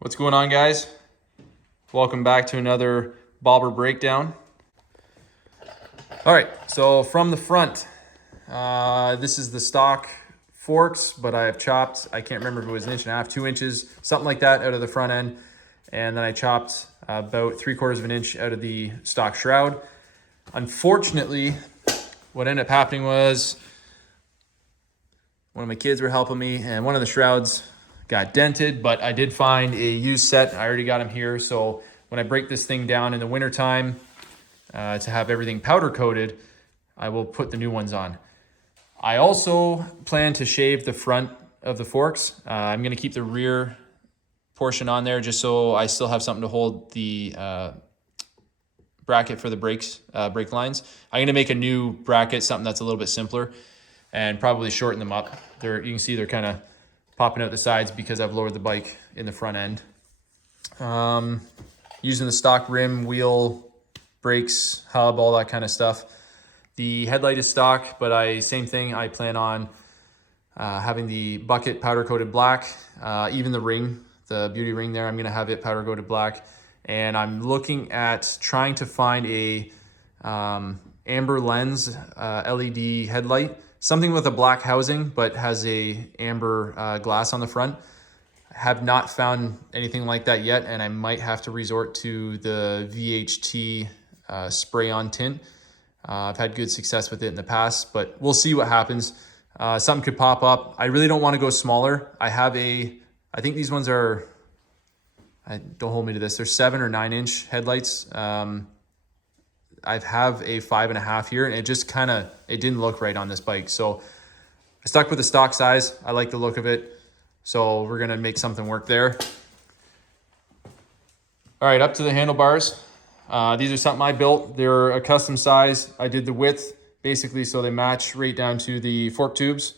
What's going on, guys? Welcome back to another bobber breakdown. All right, so from the front, this is the stock forks, but I have chopped, I can't remember if it was 1.5 inches, 2 inches, something like that out of the front end. And then I chopped about 3/4 inch out of the stock shroud. Unfortunately, what ended up happening was one of my kids were helping me and one of the shrouds got dented, but I did find a used set. I already got them here. So when I break this thing down in the wintertime to have everything powder coated, I will put the new ones on. I also plan to shave the front of the forks. I'm gonna keep the rear portion on there just so I still have something to hold the bracket for the brake lines. I'm gonna make a new bracket, something that's a little bit simpler, and probably shorten them up. You can see they're kind of popping out the sides because I've lowered the bike in the front end. Using the stock rim, wheel, brakes, hub, all that kind of stuff. The headlight is stock, but same thing. I plan on having the bucket powder coated black. Even the ring, the beauty ring there, I'm gonna have it powder coated black. And I'm looking at trying to find a amber lens LED headlight. Something with a black housing, but has a amber glass on the front. I have not found anything like that yet, and I might have to resort to the VHT spray-on tint. I've had good success with it in the past, but we'll see what happens. Something could pop up. I really don't want to go smaller. I think these ones are, don't hold me to this, they're 7 or 9 inch headlights. I have a 5.5 here, and it just it didn't look right on this bike. So I stuck with the stock size. I like the look of it. So we're gonna make something work there. All right, up to the handlebars. These are something I built. They're a custom size. I did the width basically so they match right down to the fork tubes.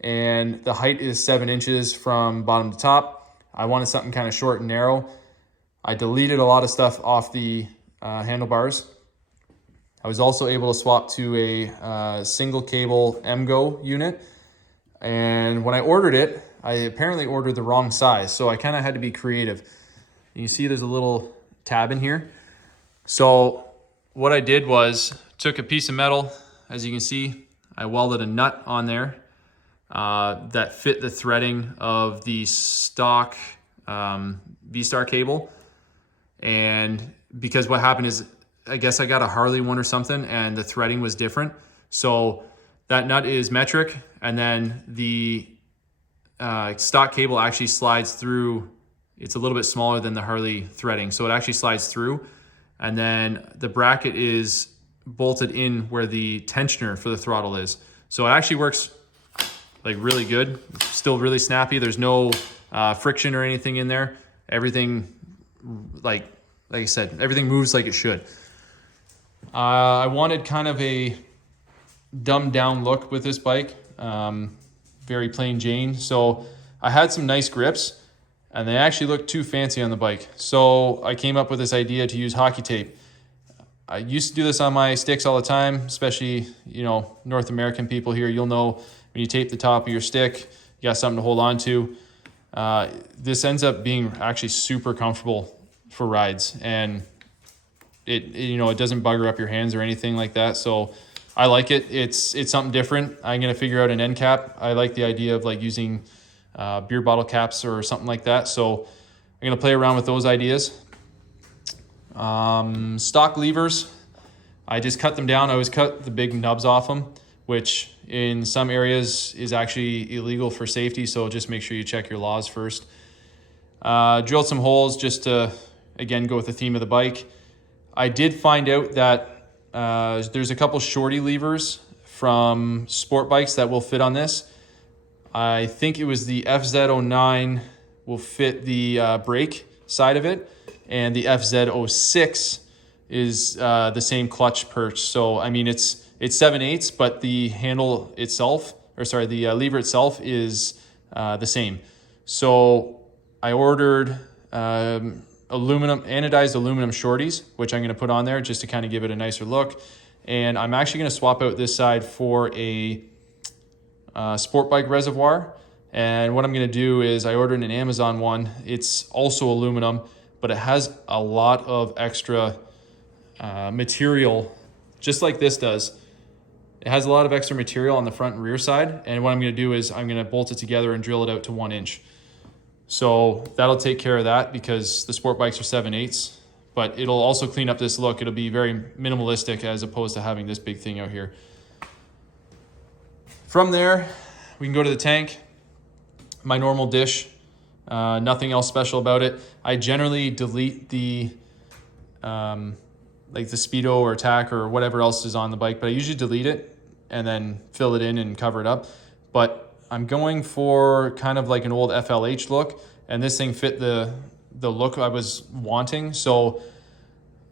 And the height is 7 inches from bottom to top. I wanted something kind of short and narrow. I deleted a lot of stuff off the handlebars. I was also able to swap to a single cable MGO unit. And when I ordered it, I apparently ordered the wrong size. So I kind of had to be creative. You see there's a little tab in here. So what I did was took a piece of metal, as you can see, I welded a nut on there that fit the threading of the stock Vstar cable. And because what happened is, I guess I got a Harley one or something and the threading was different. So that nut is metric, and then the stock cable actually slides through. It's a little bit smaller than the Harley threading, so it actually slides through. And then the bracket is bolted in where the tensioner for the throttle is. So it actually works like really good, still really snappy. There's no friction or anything in there. Everything, like I said, everything moves like it should. I wanted kind of a dumbed down look with this bike, very plain Jane. So I had some nice grips and they actually looked too fancy on the bike. So I came up with this idea to use hockey tape. I used to do this on my sticks all the time, especially, North American people here. You'll know when you tape the top of your stick, you got something to hold on to. This ends up being actually super comfortable for rides, and it doesn't bugger up your hands or anything like that. So I like it. It's something different. I'm gonna figure out an end cap. I like the idea of like using beer bottle caps or something like that. So I'm gonna play around with those ideas. Stock levers, I just cut them down. I always cut the big nubs off them, which in some areas is actually illegal for safety. So just make sure you check your laws first. Drilled some holes just to, again, go with the theme of the bike. I did find out that there's a couple shorty levers from sport bikes that will fit on this. I think it was the FZ09 will fit the brake side of it, and the FZ06 is the same clutch perch. So I mean it's 7/8, but the handle itself, the lever itself is the same. So I ordered anodized aluminum shorties, which I'm going to put on there just to kind of give it a nicer look. And I'm actually going to swap out this side for a sport bike reservoir And what I'm gonna do is I ordered an Amazon one. It's also aluminum, but it has a lot of extra material, just like this does. It has a lot of extra material on the front and rear side. And what I'm gonna do is I'm gonna bolt it together and drill it out to 1 inch. So that'll take care of that because the sport bikes are 7/8, but it'll also clean up this look. It'll be very minimalistic as opposed to having this big thing out here. From there, we can go to the tank. My normal dish, nothing else special about it. I generally delete the like the Speedo or Tack or whatever else is on the bike, but I usually delete it and then fill it in and cover it up. But I'm going for kind of like an old FLH look, and this thing fit the look I was wanting. So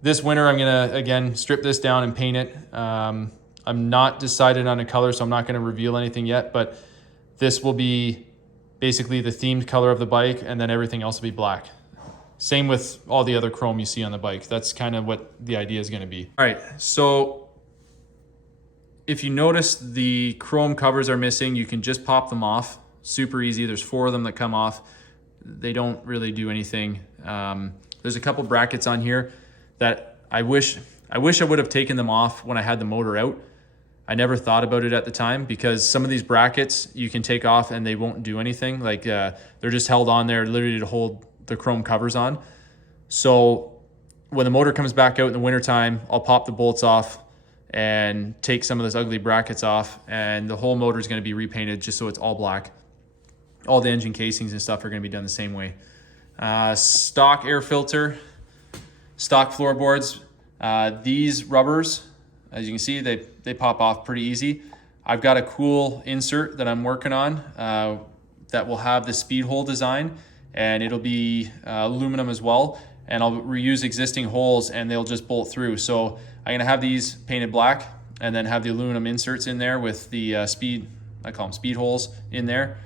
this winter, I'm gonna, again, strip this down and paint it. I'm not decided on a color, so I'm not gonna reveal anything yet, but this will be basically the themed color of the bike, and then everything else will be black. Same with all the other chrome you see on the bike. That's kind of what the idea is gonna be. All right, so if you notice the chrome covers are missing, you can just pop them off. Super easy, there's 4 of them that come off. They don't really do anything. There's a couple brackets on here that I wish I would have taken them off when I had the motor out. I never thought about it at the time because some of these brackets you can take off and they won't do anything. Like they're just held on there literally to hold the chrome covers on. So when the motor comes back out in the wintertime, I'll pop the bolts off and take some of those ugly brackets off, and the whole motor is going to be repainted just so it's all black. All the engine casings and stuff are going to be done the same way. Stock air filter, stock floorboards. These rubbers, as you can see, they pop off pretty easy. I've got a cool insert that I'm working on that will have the speed hole design, and it'll be aluminum as well. And I'll reuse existing holes and they'll just bolt through. So I'm gonna have these painted black and then have the aluminum inserts in there with the I call them speed holes in there.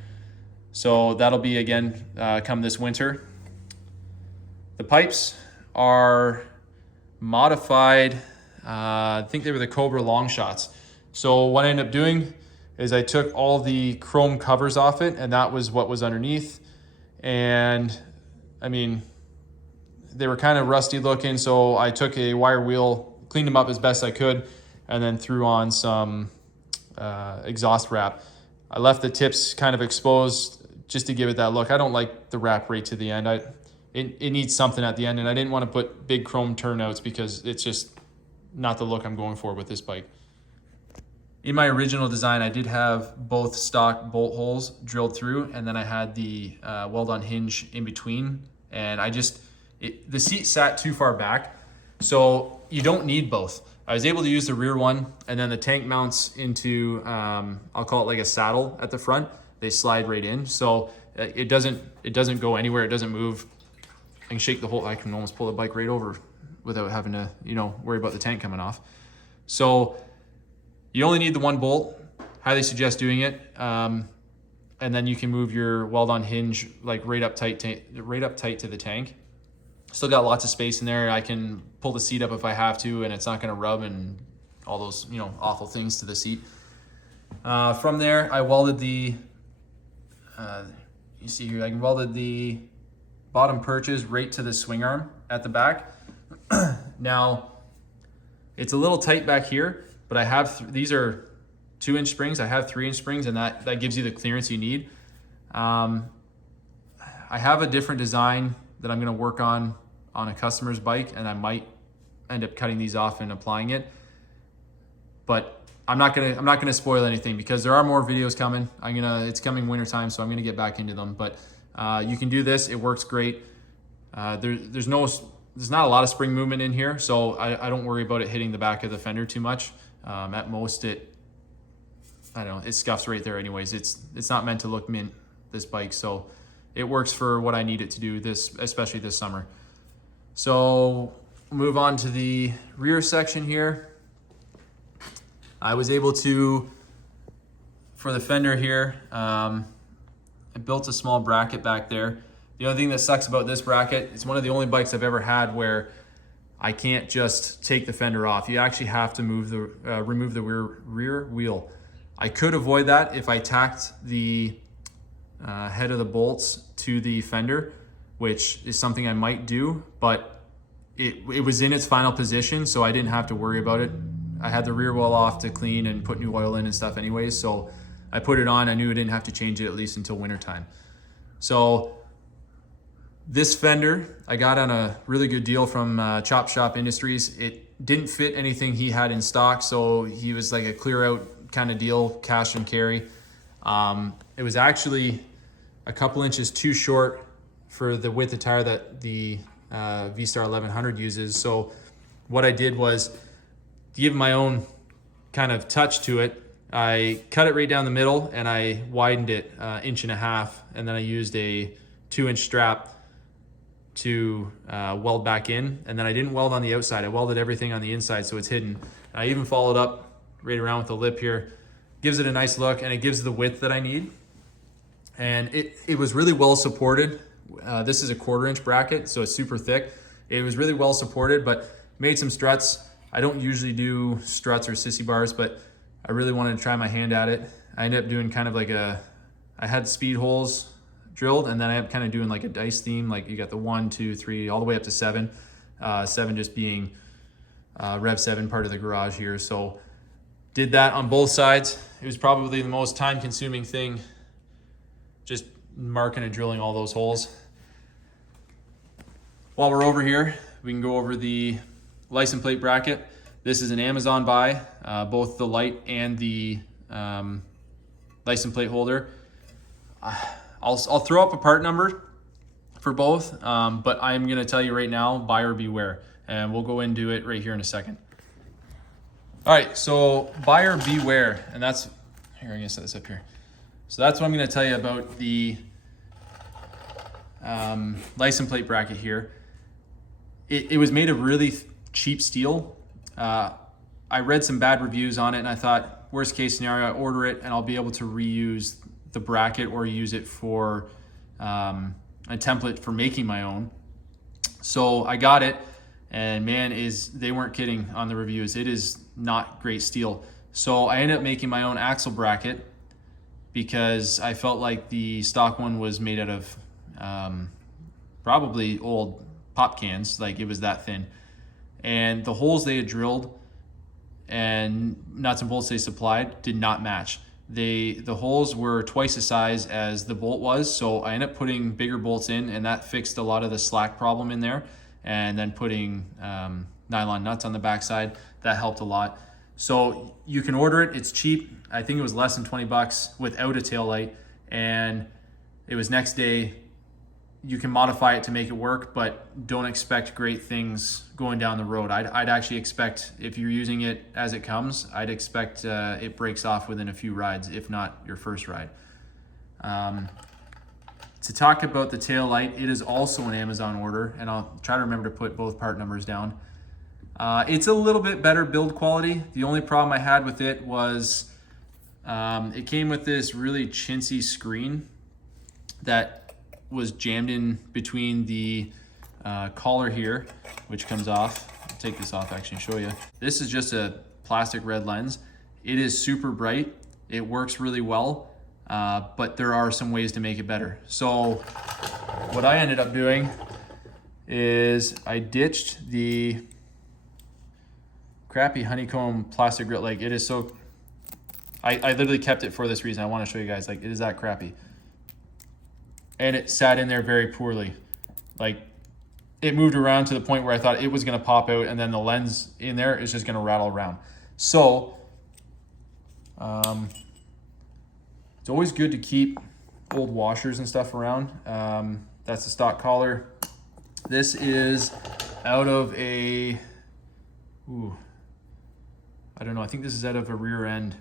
So that'll be, again, come this winter. The pipes are modified. I think they were the Cobra long shots. So what I ended up doing is I took all the chrome covers off it, and that was what was underneath. And I mean, they were kind of rusty looking, so I took a wire wheel, cleaned them up as best I could, and then threw on some exhaust wrap. I left the tips kind of exposed just to give it that look. I don't like the wrap right to the end. It needs something at the end, and I didn't want to put big chrome turnouts because it's just not the look I'm going for with this bike. In my original design, I did have both stock bolt holes drilled through, and then I had the weld-on hinge in between, and the seat sat too far back, so you don't need both. I was able to use the rear one, and then the tank mounts into, I'll call it like a saddle at the front. They slide right in, so it doesn't go anywhere. It doesn't move. I can shake the whole, I can almost pull the bike right over without having to, worry about the tank coming off. So you only need the one bolt. Highly suggest doing it. And then you can move your weld-on hinge like right up tight to the tank. Still got lots of space in there. I can pull the seat up if I have to, and it's not going to rub and all those awful things to the seat. From there, I welded the. You see here, I welded the bottom perches right to the swing arm at the back. Now, it's a little tight back here, but I have these are 2-inch springs. I have 3-inch springs, and that gives you the clearance you need. I have a different design that I'm going to work on a customer's bike, and I might end up cutting these off and applying it. But I'm not gonna spoil anything because there are more videos coming. It's coming wintertime, so I'm gonna get back into them. But you can do this. It works great. There's not a lot of spring movement in here, so I don't worry about it hitting the back of the fender too much. At most, it scuffs right there. Anyways, it's not meant to look mint, this bike, so it works for what I need it to do, especially this summer. So move on to the rear section here. I was able to, for the fender here, I built a small bracket back there. The only thing that sucks about this bracket, it's one of the only bikes I've ever had where I can't just take the fender off. You actually have to remove the rear wheel. I could avoid that if I tacked the head of the bolts to the fender, which is something I might do, but it was in its final position, so I didn't have to worry about it. I had the rear well off to clean and put new oil in and stuff anyways, so I put it on. I knew I didn't have to change it at least until wintertime. So this fender I got on a really good deal from Chop Shop Industries. It didn't fit anything he had in stock, so he was like a clear out kind of deal, cash and carry. It was actually a couple inches too short for the width of tire that the Vstar 1100 uses. So what I did was, to give my own kind of touch to it, I cut it right down the middle and I widened it 1.5 inches, and then I used a 2-inch strap to weld back in. And then I didn't weld on the outside, I welded everything on the inside so it's hidden. I even followed up right around with the lip here. Gives it a nice look, and it gives the width that I need. And it was really well supported. This is a 1/4 inch bracket, so it's super thick. It was really well supported, but made some struts. I don't usually do struts or sissy bars, but I really wanted to try my hand at it. I ended up doing kind of like I had speed holes drilled, and then I ended up kind of doing like a dice theme. Like you got the 1, 2, 3, all the way up to 7. 7 just being Rev 7 part of the garage here. So did that on both sides. It was probably the most time consuming thing, just marking and drilling all those holes. While we're over here, we can go over the license plate bracket. This is an Amazon buy, both the light and the license plate holder. I'll throw up a part number for both, but I'm gonna tell you right now, buyer beware, and we'll go into it right here in a second. All right, so buyer beware, and that's, here, I'm gonna set this up here. So that's what I'm gonna tell you about the license plate bracket here. It was made of really cheap steel. I read some bad reviews on it, and I thought, worst case scenario, I order it and I'll be able to reuse the bracket or use it for a template for making my own. So I got it, and man, they weren't kidding on the reviews. It is not great steel. So I ended up making my own axle bracket because I felt like the stock one was made out of probably old pop cans, like it was that thin. And the holes they had drilled and nuts and bolts they supplied did not match. The holes were twice the size as the bolt was, so I ended up putting bigger bolts in, and that fixed a lot of the slack problem in there. And then putting nylon nuts on the backside, that helped a lot. So you can order it, it's cheap. I think it was less than 20 bucks without a tail light, and it was next day. You can modify it to make it work, but don't expect great things going down the road. I'd actually expect, if you're using it as it comes, I'd expect it breaks off within a few rides, if not your first ride. To talk about the tail light, it is also an Amazon order, and I'll try to remember to put both part numbers down. It's a little bit better build quality. The only problem I had with it was it came with this really chintzy screen that was jammed in between the collar here, which comes off. I'll take this off actually and show you. This is just a plastic red lens. It is super bright. It works really well, but there are some ways to make it better. So what I ended up doing is I ditched the crappy honeycomb plastic grill. Like, it is so, I literally kept it for this reason. I want to show you guys, like, it is that crappy. And it sat in there very poorly. Like, it moved around to the point where I thought it was gonna pop out, and then the lens in there is just gonna rattle around. So, it's always good to keep old washers and stuff around. That's the stock collar. This is out of a, I don't know, I think this is out of a rear end,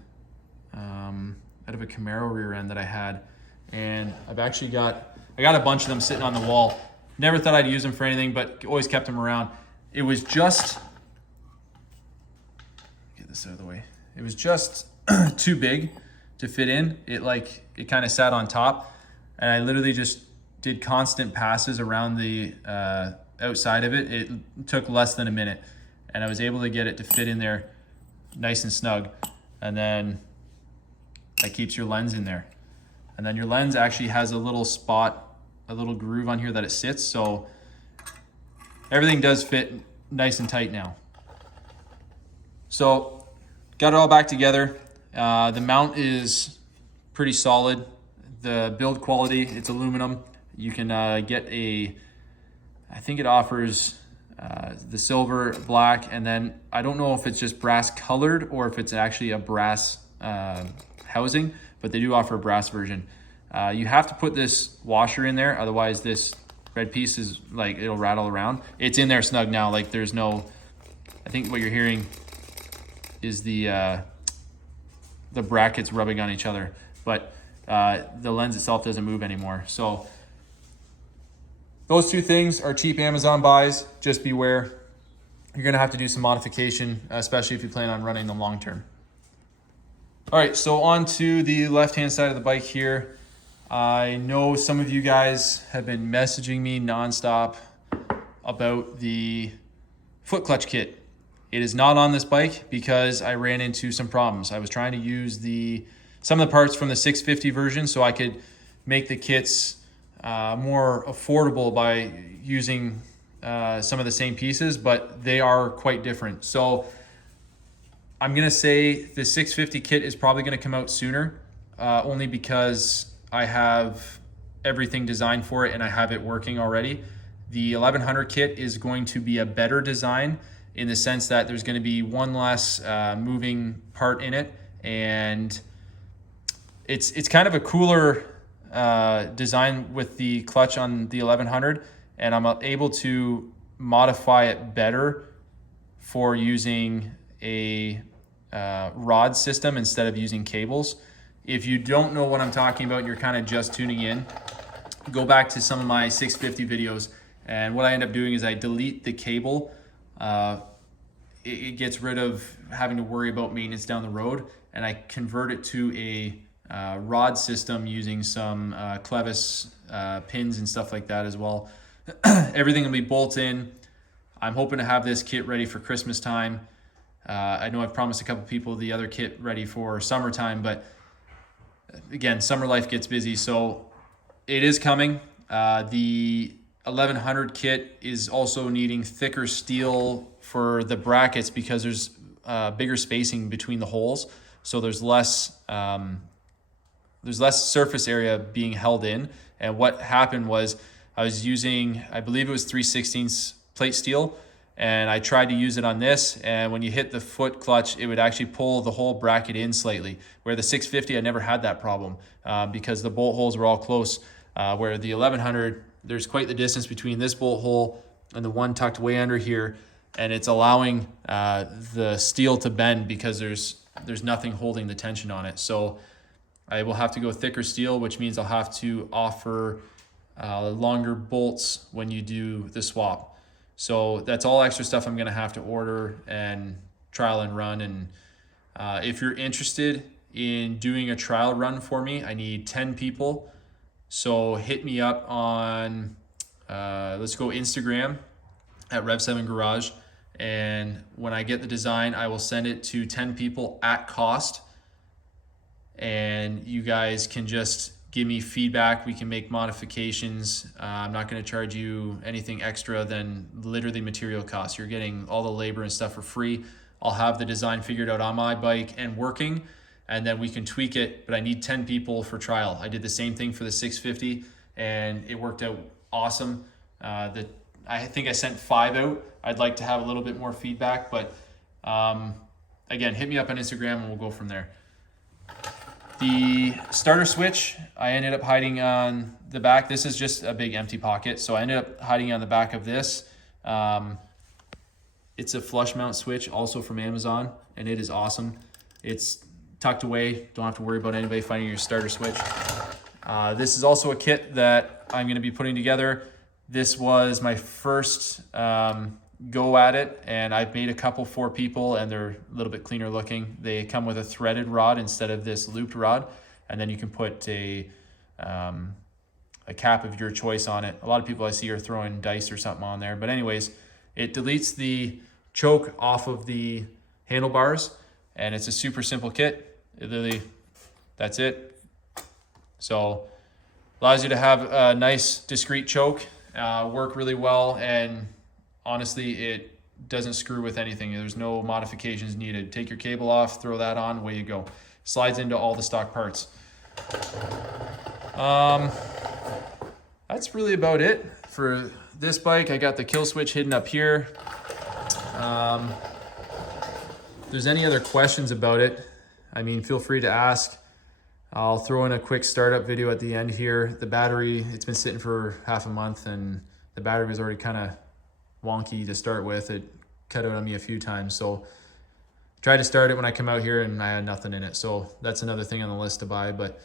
out of a Camaro rear end that I had. And I've actually got a bunch of them sitting on the wall. Never thought I'd use them for anything, but always kept them around. It was just, get this out of the way. It was just too big to fit in. It kind of sat on top, and I literally just did constant passes around the outside of it. It took less than a minute, and I was able to get it to fit in there nice and snug. And then that keeps your lens in there. And then your lens actually has a little spot, a little groove on here that it sits. So everything does fit nice and tight now. So got it all back together. The mount is pretty solid. The build quality, it's aluminum. You can get I think it offers the silver, black, and then I don't know if it's just brass colored or if it's actually a brass housing, but they do offer a brass version. You have to put this washer in there, otherwise this red piece is like, it'll rattle around. It's in there snug now, like there's no, I think what you're hearing is the brackets rubbing on each other, but the lens itself doesn't move anymore. So those two things are cheap Amazon buys. Just beware. You're gonna have to do some modification, especially if you plan on running them long term. All right, so on to the left-hand side of the bike here. I know some of you guys have been messaging me nonstop about the foot clutch kit. It is not on this bike because I ran into some problems. I was trying to use some of the parts from the 650 version so I could make the kits more affordable by using some of the same pieces, but they are quite different. So I'm gonna say the 650 kit is probably gonna come out sooner, only because I have everything designed for it and I have it working already. The 1100 kit is going to be a better design in the sense that there's gonna be one less moving part in it, and it's kind of a cooler design with the clutch on the 1100, and I'm able to modify it better for using a rod system instead of using cables. If you don't know what I'm talking about, you're kind of just tuning in, go back to some of my 650 videos, and what I end up doing is I delete the cable. It gets rid of having to worry about maintenance down the road, and I convert it to a rod system using some clevis pins and stuff like that as well. Everything will be bolt in. I'm hoping to have this kit ready for Christmas time. I know I've promised a couple people the other kit ready for summertime, but again, summer life gets busy, so it is coming. The 1100 kit is also needing thicker steel for the brackets because there's bigger spacing between the holes, so there's less surface area being held in. And what happened was I was using, I believe it was 3/16 plate steel, and I tried to use it on this, and when you hit the foot clutch, it would actually pull the whole bracket in slightly. Where the 650, I never had that problem because the bolt holes were all close. Where the 1100, there's quite the distance between this bolt hole and the one tucked way under here, and it's allowing the steel to bend because there's nothing holding the tension on it. So I will have to go thicker steel, which means I'll have to offer longer bolts when you do the swap. So that's all extra stuff I'm gonna have to order and trial and run. And if you're interested in doing a trial run for me, I need 10 people. So hit me up on, let's go Instagram at Rev7 Garage. And when I get the design, I will send it to 10 people at cost. And you guys can just give me feedback. We can make modifications. I'm not going to charge you anything extra than literally material costs. You're getting all the labor and stuff for free. I'll have the design figured out on my bike and working, and then we can tweak it. But I need 10 people for trial. I did the same thing for the 650 and it worked out awesome. I think I sent 5 out. I'd like to have a little bit more feedback, but again, hit me up on Instagram and we'll go from there. The starter switch, I ended up hiding on the back. This is just a big empty pocket, so I ended up hiding on the back of this. It's a flush mount switch, also from Amazon, and it is awesome. It's tucked away. Don't have to worry about anybody finding your starter switch. This is also a kit that I'm going to be putting together. This was my first go at it, and I've made a couple for people, and they're a little bit cleaner looking. They come with a threaded rod instead of this looped rod, and then you can put a cap of your choice on it. A lot of people I see are throwing dice or something on there, but anyways, it deletes the choke off of the handlebars, and it's a super simple kit. Literally, that's it. So allows you to have a nice discreet choke, work really well, and honestly, it doesn't screw with anything. There's no modifications needed. Take your cable off, throw that on, away you go. Slides into all the stock parts. That's really about it for this bike. I got the kill switch hidden up here. If there's any other questions about it, I mean, feel free to ask. I'll throw in a quick startup video at the end here. The battery, it's been sitting for half a month and the battery was already kind of wonky to start with. It cut out on me a few times. So tried to start it when I come out here and I had nothing in it. So that's another thing on the list to buy. But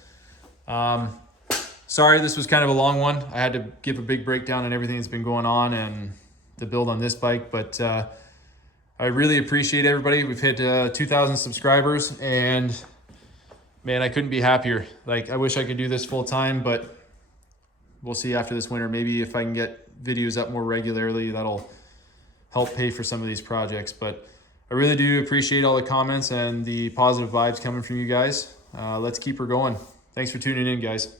sorry, this was kind of a long one. I had to give a big breakdown on everything that's been going on and the build on this bike. But I really appreciate everybody. We've hit 2,000 subscribers and man, I couldn't be happier. Like, I wish I could do this full time, but we'll see after this winter. Maybe if I can get videos up more regularly, that'll help pay for some of these projects. But I really do appreciate all the comments and the positive vibes coming from you guys. Let's keep her going. Thanks for tuning in, guys.